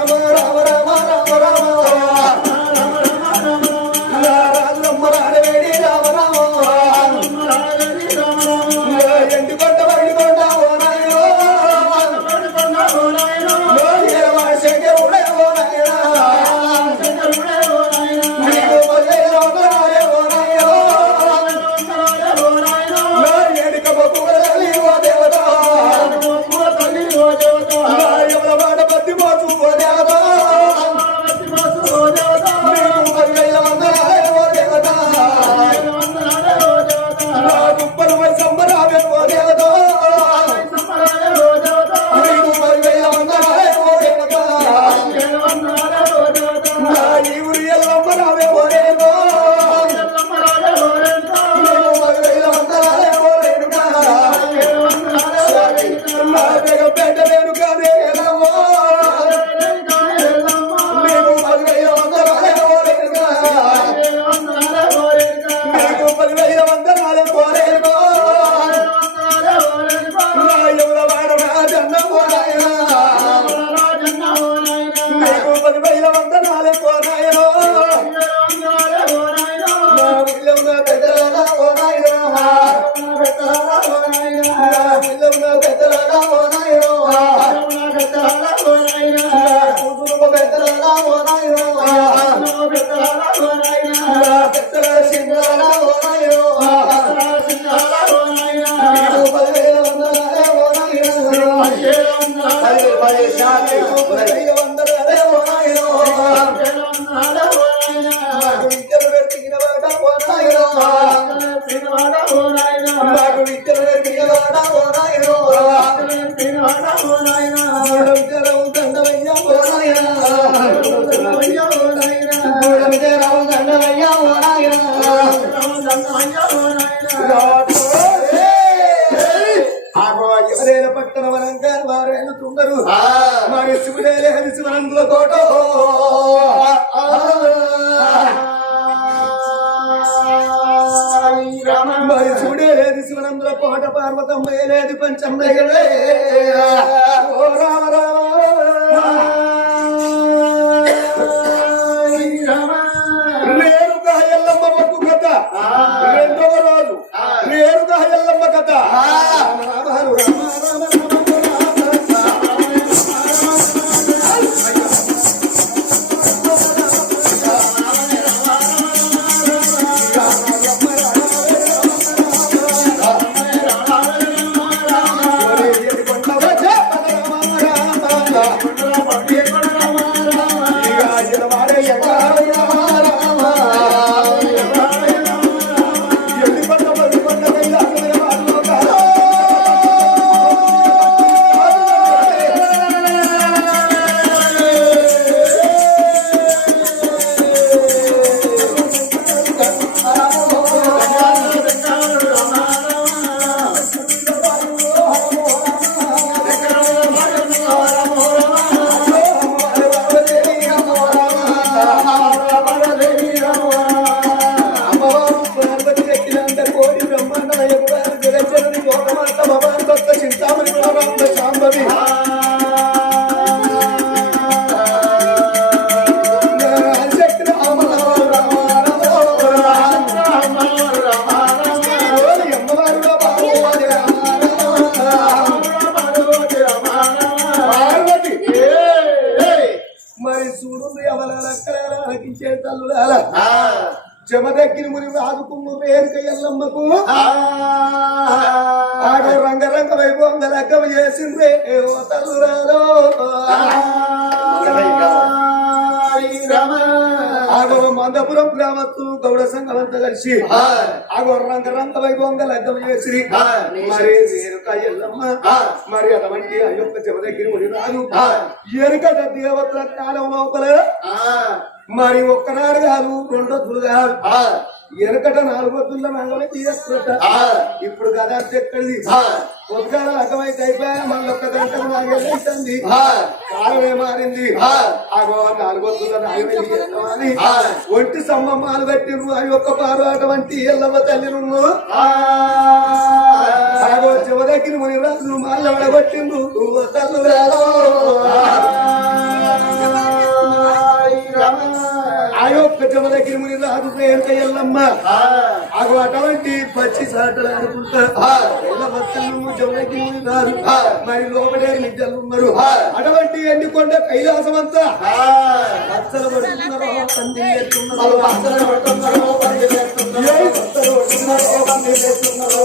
Rama Rama Rama Rama ఎవరైనా శివుడే లేదు శివనందుల కోట పార్వతం లేదు పంచమ్మయ్యలే ఓ రామ రామ ఎల్లమ్మ పట్టు కథ. రెండవ రోజు. రేణుకా ఎల్లమ్మ కథ. రామ రామ రామ. చెమ దగ్గర మురి ఆదుకుమ్ము పేరుక ఎల్లమ్మకు. ఆడు రంగరంగ వైభవంగా లెక్కవ చేసిందే ఓ తల్లురాలో ఆగో మందపురం గ్రామస్తులు గౌడ సంఘం అంతా కలిసి ఆగో రంగ రంగ వైభవంగా లగ్గం చేసి మరి రేణుక ఎల్లమ్మ మరి అటువంటి ఆ యొక్క జమ దగ్గర రాదు ఎనుకట దేవతల కాలం లోపల మరి ఒక్కనాడు కాదు రెండొద్దులు కాదు. ఎనకట నాలుగు వద్దుల నాగలే తీయస్తుట ఇప్పుడు కదా ఎక్కడిది? పొద్దుగాల లగ్గమైతే అయిపోయా మళ్ళీ ఒక్క గంటకు నాగేస్తుంది కాలమే మారింది. ఆగో నాలుగు వద్దుల నాగలే తీయస్తామని ఒంటి సమ్మమ్మాలు పెట్టిండ్రు ఆ యొక్క పారు అటువంటి ఎల్లమ్మ తల్లి నువ్వు. ఆగో చివరికి ముని రాజు మాల పడగొట్టిండ్రు నువ్వు తల్లు ఆ యొక్క చివరికి ముని రాజు పేరు ఎల్లమ్మ. అటువంటి పచ్చి సాటలు ముని రాజు మరి లోపడే నిజలు ఉన్నారు. అటువంటి ఎన్నికొండ కైలాసం అంతా పచ్చలు పడుతున్నారో పడుతున్నారో పడుతున్నారో పడుతున్నారో పడుతున్నారో.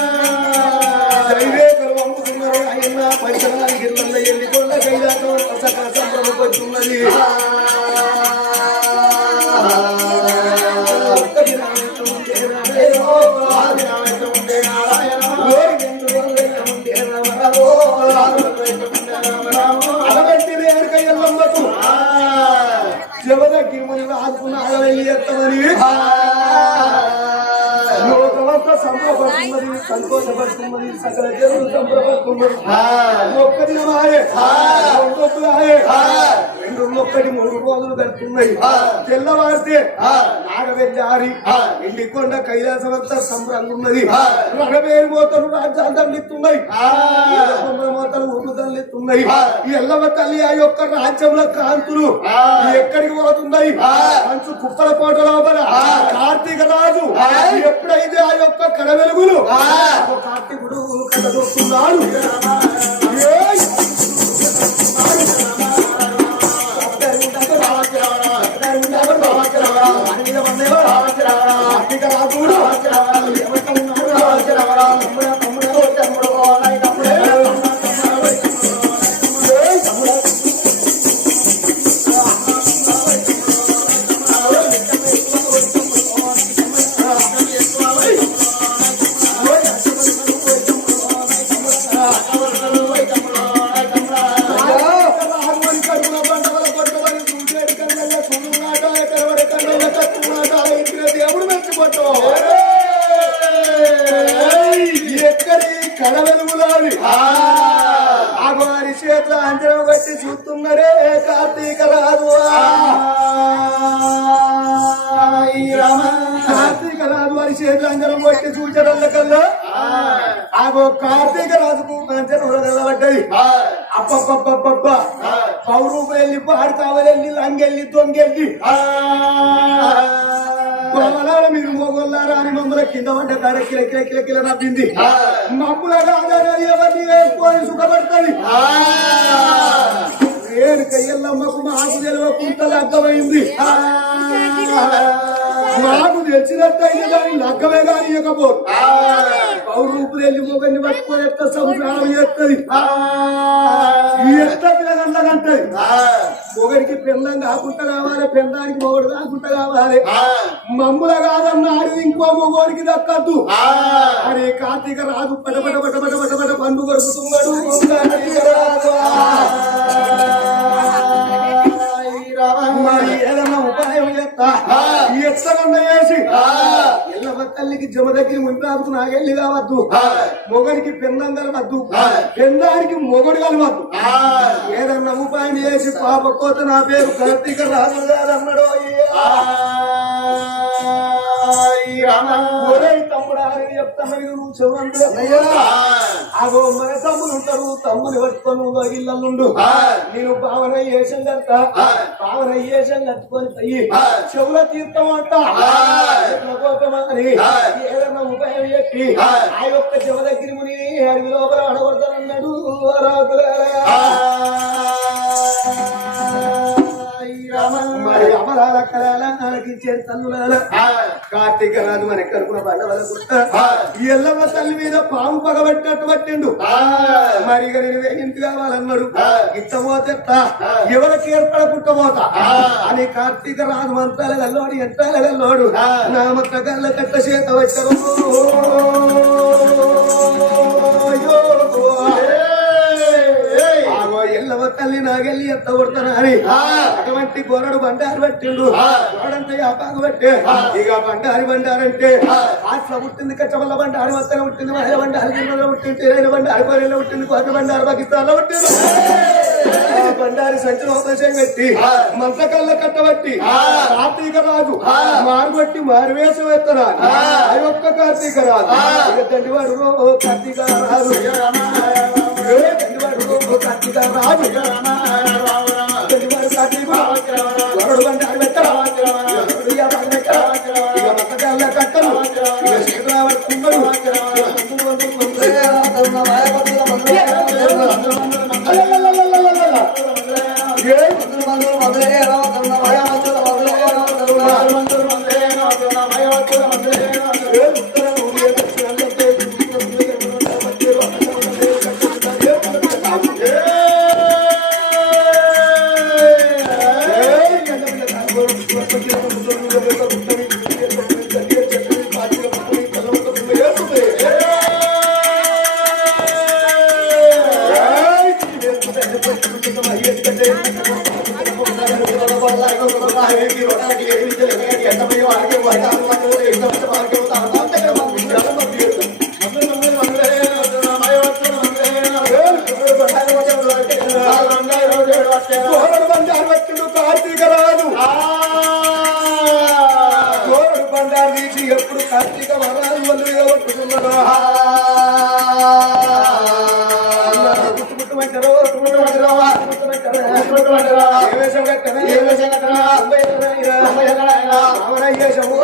ఒక్క దినమాయే రెండొద్దులాయే రెండు ఒక్కటి రోజులు గడుతున్నాయి తెల్లవారితే నాగవెల్లారి ఎండికొండ కైలాసం అంతా సంబరంగా ఉన్నది. రణవేరు మోతలు రాజ్యాలు తల్లిస్తున్నాయి మోతలు ఊరు తల్లిస్తున్నాయి ఈ ఎల్లవ తల్లి ఆ యొక్క రాజ్యంలో కాంతులు ఎక్కడికి పోతున్నాయి? మంచు కుప్పల కోట లోపల. కార్తీక రాజు ఎప్పుడైతే ఆ యొక్క కడ వెలుగులు కార్తీకుడు కడదొస్తున్నాడు ఏయ్! కార్తీక రాజుడు ఎవరితో రావచ్చు ఏయ్! అప్పప్పప్పప్ప పౌరూపు వెళ్ళి పాడు కావాలెళ్ళి లంగెళ్ళి దొంగెళ్ళి పొలాల మీరు మొగోళ్ళారా అని మమ్మల్ని కింద వంట కాడ కిల కిల కిల కిల నవ్వింది. మమ్మల కాదని ఎవరిని వేసుకొని సుఖపడతాయి నేను కయ్యల్లమ్మకు మాకు తెలియకుండా లగ్గమైంది మాకు తెచ్చినట్టయితే దాని లగ్గమే కానీ ఇవ్వకపోదు పౌరూపులు వెళ్ళి పట్టుకొని సంసారం చేస్తుంది పిల్లగంటది మొగడికి పెళ్ళం కాకుండా కావాలి పెళ్ళానికి మొగడు కాకుండా కావాలి. మమ్ముల కాదన్నాడు ఇంకో మొగోడికి దక్కద్దు. అని కార్తీక రాజు పట పట పట పట పట పట పండు కొరుకుతున్నాడు ఏదన్నా ఉపాయం చేస్తా. ఎత్తనన్న చేసి. తల్లికి జమ దగ్గర ముందు నాగెళ్ళి కావద్దు. మొగడికి పెందం కలవద్దు. పెందానికి మొగడు కలవద్దు. ఏదన్నా ఉపాయం చేసి పాప కోత నా పేరు కార్తీక రాజు గారు అన్నాడు ఇది చెప్తాను చెవులంతా అగో మన తమ్ములు ఉంటారు తమ్ముని పట్టుకొని ఇళ్ళుండు నేను భావన వేషం కడతా. భావన వేషం కట్టుకొని పోయి చెవుల తీర్థం అంట. కోపమని ఏదన్నా ఉపాయం చెప్పి ఆ. యొక్క చెవ దగ్గర ముని అడవి లోపల అడగొడతానన్నాడు మరి అమరాల కళాల ఆలకించే తల్లులాల కార్తీక రాజు మన కడుపున బండవలకుంటా ఎల్లమ్మ తల్లి మీద పాము పగబట్టినట్టు పట్టిండు మరి ఇక నేను వేగింటి కావాలన్నాడు ఇంత పోతెత్తా ఎవరికి ఏర్పడకుంటపోతా అని కార్తీక రాజు మంత్రాల గల్లోడు ఎంత్రాల గల్లోడు నా మత్త గల్ల కట్ట చేత వచ్చారు తల్లి నాగెళ్ళి ఎత్త కొడతానా అని. అటువంటి గొర్రెడు బండారు పట్టిండు. గోడంతా యాపాకు పట్టే. ఇక బండారి బండారంటే ఆట్ల పుట్టింది కచ్చవల్ల బండారు వత్తన పుట్టింది మహిళ బండారు గిన్నెలో పుట్టింది రైలు బండారు కోరెలో పుట్టింది కోట బండారు పాకిస్తాన్లో పుట్టింది. బండారి సంచిన అవకాశం కట్టి మంత్రకల్ల కట్టబట్టి కార్తీక రాజు మారుబట్టి మారువేషం ఎత్తరా ఆ. యొక్క కార్తీక రాజు. రో కార్తీక రాజు. ఏ దండివాడు బండారు పెట్టరా ఇక ఇక తొంభై ఎకరా ఆవన ఈ వేషము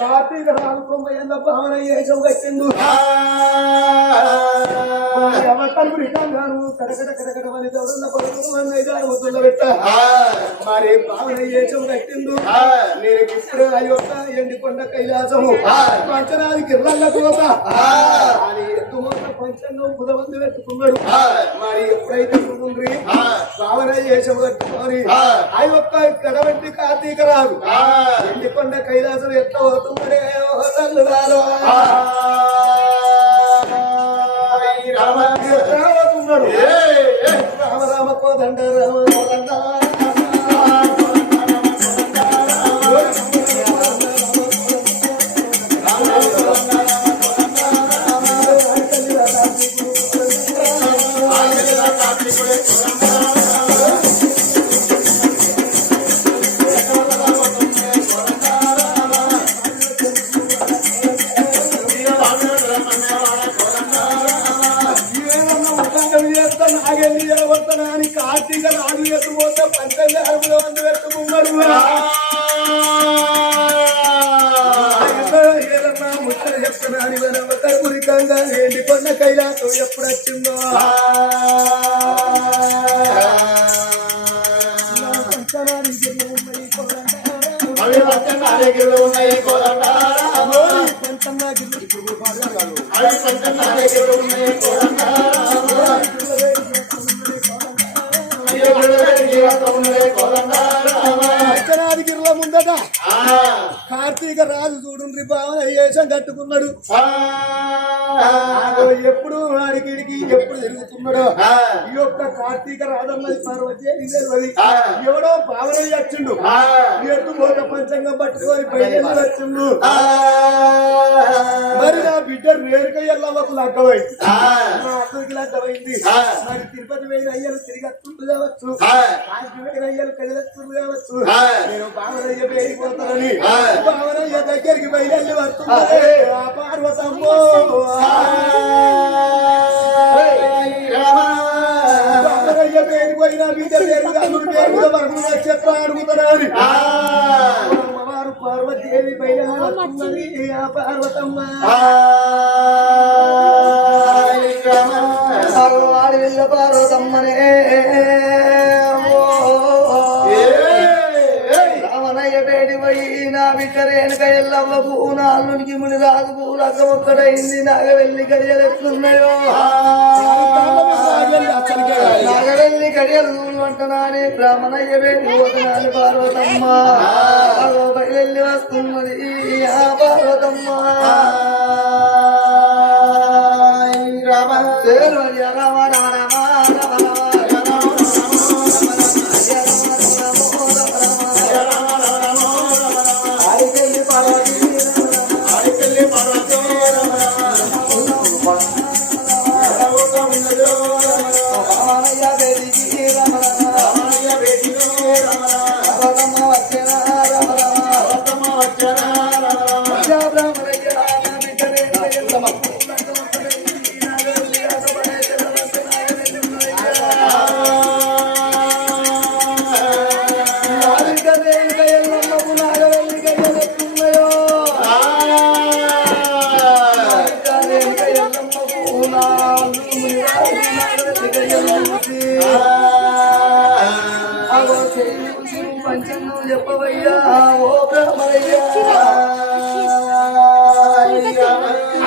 కార్తీక రాజు తొంభై ఏళ్ళ భావన ఈ వేషం కట్టిండు మరి భావన చేసం కట్టిండు నేను ఇప్పుడు అయ్యొక్క ఎండి కొండ కైలాసము పంచనాది గిర్రల్ల కోత అని ఎత్తు మొత్తం పంచంలో బుధవంది పెట్టుకున్నాడు మరి ఎప్పుడైతే ఉండ్రి భావన చేసం కట్టుకొని ఆ. యొక్క కడవంటి కార్తీక రాదు ఎండి కొండ కైలాసం ఎట్లా పోతున్నాడే ఓ తల్లు రామ రామ కోదండ రామ కోదండ ఏమన్నా ఉద్దండం చేస్తాను నాగెళ్ళి జరగొస్తాను అని కార్తీక రాజు ఎత్తుపోతే ఏదన్నా ముచ్చట చెప్తాను అని వెనక గురికంగా ఏంటి కొన్న కైలాసం ఎప్పుడు వచ్చిందో? ఉన్నాయి పంచనాదిగిరిల ముందట కార్తీక రాజు చూడుండ్రి భావన వేషం కట్టుకున్నాడు? ఎప్పుడు వాడికిడికి ఎప్పుడు తిరుగుతున్నాడో. ఈ యొక్క కార్తీక రాజన్నది పార్వతి ఎవడో భావన వచ్చిండు ఎత్తు పోక పంచంగం పట్టుకొని బయలు వచ్చిండు. మరి నా బిడ్డ రేరుగా ఎల్లవకు లగ్గమైంది. నా అక్కడికి లగ్గమైంది. మరి తిరుపతి పోయిన అయ్యలు తిరిగి కావచ్చు. కాశ్మీరయ్యలు కదిలెత్తులు కావచ్చు. ఆ. నేను బావరయ్య పేరిపోతానని ఆ. బావరయ్య దగ్గరికి బయలుదేరి వస్తుంది ఆ. పార్వతమ్మో. బావరయ్య పేరిపోయిన బిడ్డ పేరు అల్లుడి పేరు వరకు నక్షత్రం అడుగుతున్నాడు పార్వతీదేవి పార్వతమ్మ పూలక్క ఒక్కడైంది నాగవెల్లి గడియలెట్లున్నాయో నాగవెల్లి గడియలు అంటున్నానే పేడి పోతున్నాని పార్వతమ్మ. బయలెల్లి వస్తున్నది ఆ పార్వతమ్మ. రామ. ఓ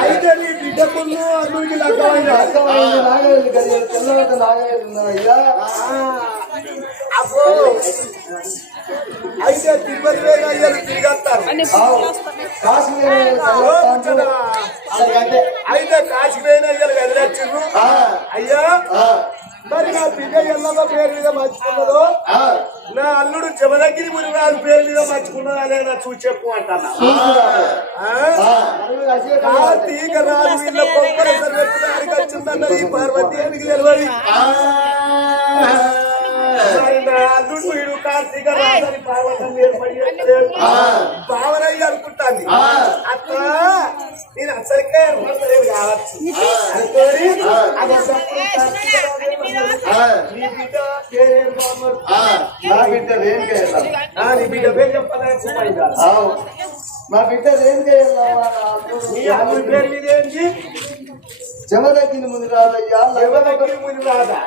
అయితే నీ బిడ్డ పుల్లు అల్లుడికి అబ్బో అయితే తిరుపతి వేలు అయ్యారు తిరిగేస్తారు అయితే కాశీపోయిన అయ్యారు కదిలొచ్చిండ్రు అయ్యా మరి నా బిడ్డ ఎల్లమ్మ పేరు మీద మర్చుకున్నదో నా అల్లుడు జమదగిరి మునిరాజు పేరు మీద మర్చుకున్నదా లేదా చూసి చెప్పు అంటాను? కార్తీక రాజు వీళ్ళ కొబ్బరి సర్వెత్తడానికి వచ్చిందన్నది ఈ పార్వతీదేవికి తెలియదు? అల్లుడు వీడు కార్తీక రాజు పార్వతం ఏర్పడి భావనయ్య అనుకుంటాంది. అత్త నేను అసలుకే ఏర్పడలేదు కావచ్చు అనుకోని రాజు మా బిడ్డ ఏం బామ్మడు? నా బిడ్డ రేణుక ఎల్లమ్మ. నీ బిడ్డ పేరు చెప్పడానికి బిడ్డ జమదగ్గిని ముందు రాదయ్యా ఎవరికి ముందు రాదా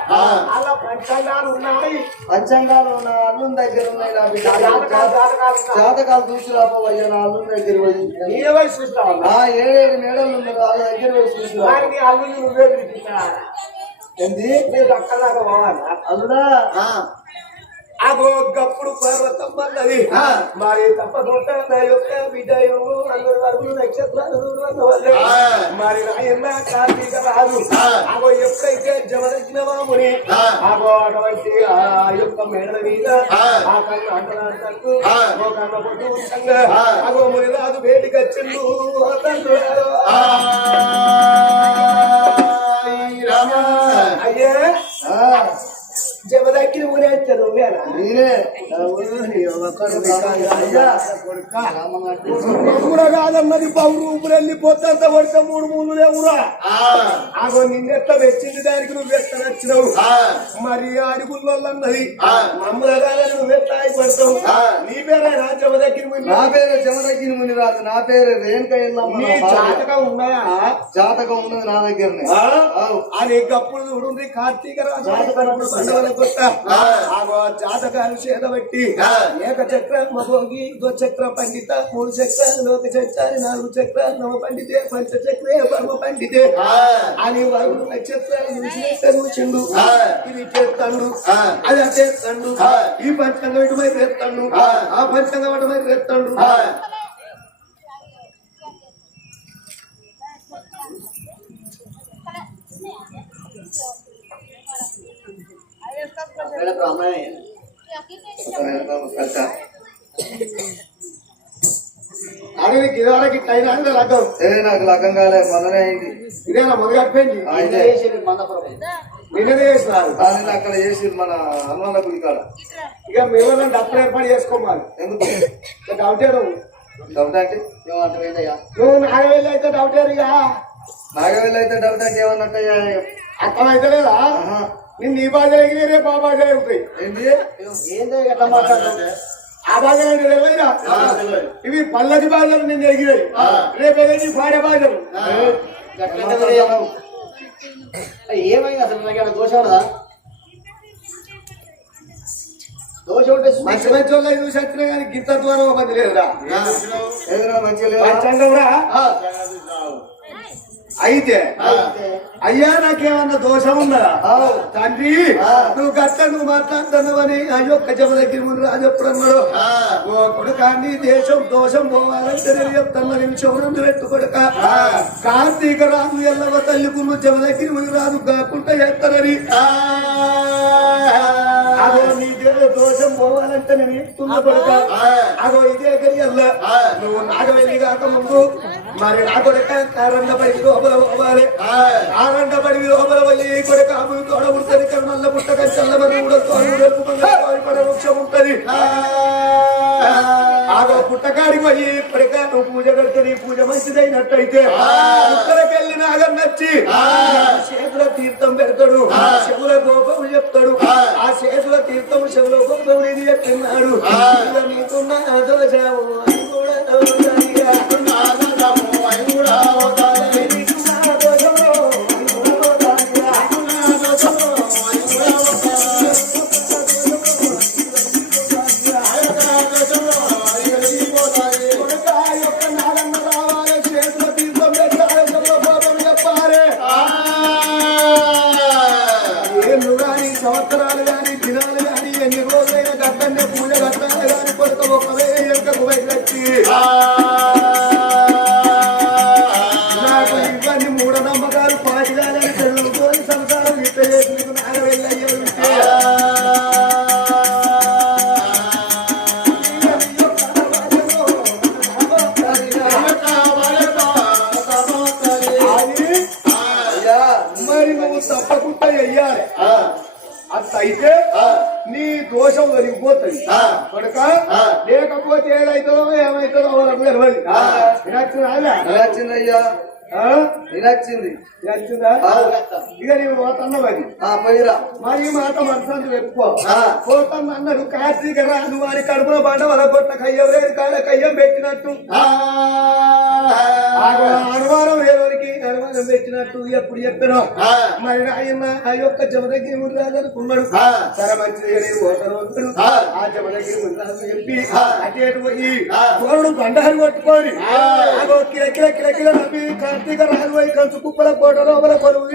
అలా పంచాంగాలు ఉన్నాయి పంచంగాలు ఉన్న అల్లుని దగ్గర ఉన్నాయి నా బిడ్డ జాతకాలు చూసి రాపోవయ్యా నా అల్లుని దగ్గర పోయి నీ వయసు చూస్తావా ఏడేడు మేడలు ఉన్నారు వాళ్ళ దగ్గర పోయి చూసి నువ్వే ఏంది నీకు అక్కలాగా పోవాలా అల్లుడా అగో గప్పుడు పర్వతం అన్నది ఆ. మరి తప్పకుండా నా యొక్క విజయం అందరు వరకు నక్షత్రాలు. మరి రాయన్న కార్తీక ఆ. అగో ఎప్పుడైతే జమదగ్న మాముని. అగో అటువంటి ఆ యొక్క మేడ మీద ఆ. కన్ను ఆ. ఓ కన్న పొట్టు ఉంచంగా ఆ. అగో మునిరాజు వేడికి వచ్చిండు. అయ్యే? జమదగ్గిని ఊరేస్తారు నా నీ కూడా కాదన్నది పౌరు ఊపిరి వెళ్ళిపోతంత వరకు మూడు మూడు లేవురా. ఆగో నిన్నెట్లా వెచ్చింది దానికి నువ్వు ఎట్ట నచ్చినావు? మరి అడుగుల్లో అన్నది. మమ్మల్ని ఎట్లా. నీ పేరే రాజ్యం దగ్గర నా పేరు జమదగ్గిని ముని రాదు నా పేరు రేణుక నీ నా. జాతకం ఉన్నాయా జాతకం ఉన్నది నా దగ్గరనే. అని గప్పుడు చూడు కార్తీక రాజు. కొత్త. ఆగో జాతకాలు చేదబట్టి ఆ. ఏక చక్ర మోగి దో చక్ర పండిత మూడు చక్రాలు లోక చక్రాలు నాలుగు చక్రాలు నవ పండితే పంచ చక్రే పరమ పండితే అని వరుడు నక్షత్రాలు చూసిండు ఆ. ఇది చేస్తాడు ఆ. అది చేస్తాడు ఆ. ఈ పంచంగం ఇటుమై చేస్తాడు ఆ. ఆ పంచంగం ఇటుమై చేస్తాడు అడవి గిదాలకి టైం అంటే లగ్గం. ఏ నాకు లగ్గం కాలే మొన్ననే అయింది. ఇదేనా ఆ, ఇదే. నిన్ననే చేసినారు. దానిని అక్కడ చేసి మన హనుమాన గుడి కాడ. ఇక మేము డబ్బులు ఏర్పాటు చేసుకోవాలి ఎందుకు? డౌట్ అంటే? ఏమంటారు నువ్వు నాగవేలు అయితే డౌటారు ఇక. నాగవేలు అయితే డౌట్ అంటే ఏమన్నట్టయ్యా అర్థమైతే లేదా నీ బాధ ఎగిరి రేపు ఆ బాధ మాట్లాడుతున్నావు? ఆ బాధ తెలియదురా ఇవి పల్లకి బాధలు నిన్ను ఎగిరాయి రేపు ఎగిరి పాడే బాధలు ఏమైంది అసలు? నాకు దోషం ఉంటే మంచి మంచి వాళ్ళు చూసి వచ్చినా కానీ గింత దూరం మంది లేదురా. ఆ, అయితే అయ్యా నాకేమన్నా దోషం ఉన్నదా. తండ్రి నువ్వు గట్ట నువ్వు మాట్లాడుతున్నావని అయ్యో కజమ దగ్గర ముందు రాజు ఎప్పుడు అన్నాడు. ఓ కొడుకాన్ని దేశం దోషం పోవాలంటే నేను చెప్తాను. నిమిషం నుండి పెట్టు కొడుక. కార్తీక రాజు ఎల్లవ తల్లి కుమ్ము జమ దగ్గర ముందు రాజు కాకుండా చేస్తానని అదో నీ దోషం పోవాలంటే నేను చెప్తున్నా కొడుక. అదో ఇదే గరియల్ల నువ్వు నాగవెల్లి కాక ముందు మరి నా కొడుక కారండ పడి లోపల పోవాలి ఆరండ పడి లోపల కొడుక అమ్ములు తోడ కర్మల్ల పుట్టక చల్లబడి కూడా పడ వృక్షం ఉంటది. ఆగో పుట్టకాడికి పోయి ఇప్పటికే నువ్వు పూజ కడితే పూజ మంచిదైనట్టయితే పుట్టలకెళ్ళి నాగం నచ్చి చేతుల తీర్థం పెడతాడు. చెవుల గోపం చెప్తాడు. ఆ చేతుల తీర్థం చెవుల గోపం ఇది చెప్తున్నాడు. నీకున్న దోషము అది కూడా దోషము ఏదైతుందో ఏమైతుందో వాళ్ళకు తెలియదు. నచ్చిందా నచ్చిందయ్యా నచ్చింది నచ్చిందా ఇక నీవు పోతున్నావు ఆ పోయిరా. మరి మాట మనసాన్ని పెట్టుకో ఆ. పోతాను అన్నాడు కార్తీక రాను వారి కడుపులో బండ వాళ్ళ కొట్ట కయ్యం లేదు కాడ కయ్యం పెట్టినట్టు. అనుమానం ఎవరికి అనుమానం పెట్టినట్టు ఎప్పుడు చెప్పినో. మరి ఆయన ఆ యొక్క జమదగిరి ముద్రాజనుకున్నాడు సరే మంచిది నేను ఓటరు ఆ. జమదగిరి ముద్రాజు చెప్పి అటు పోయి కోరుడు బండారు పట్టుకొని కిల కిల కిల కిల నవ్వి కార్తీక రాజు పోయి కంచు కుప్పల కోట లోపల కొలువు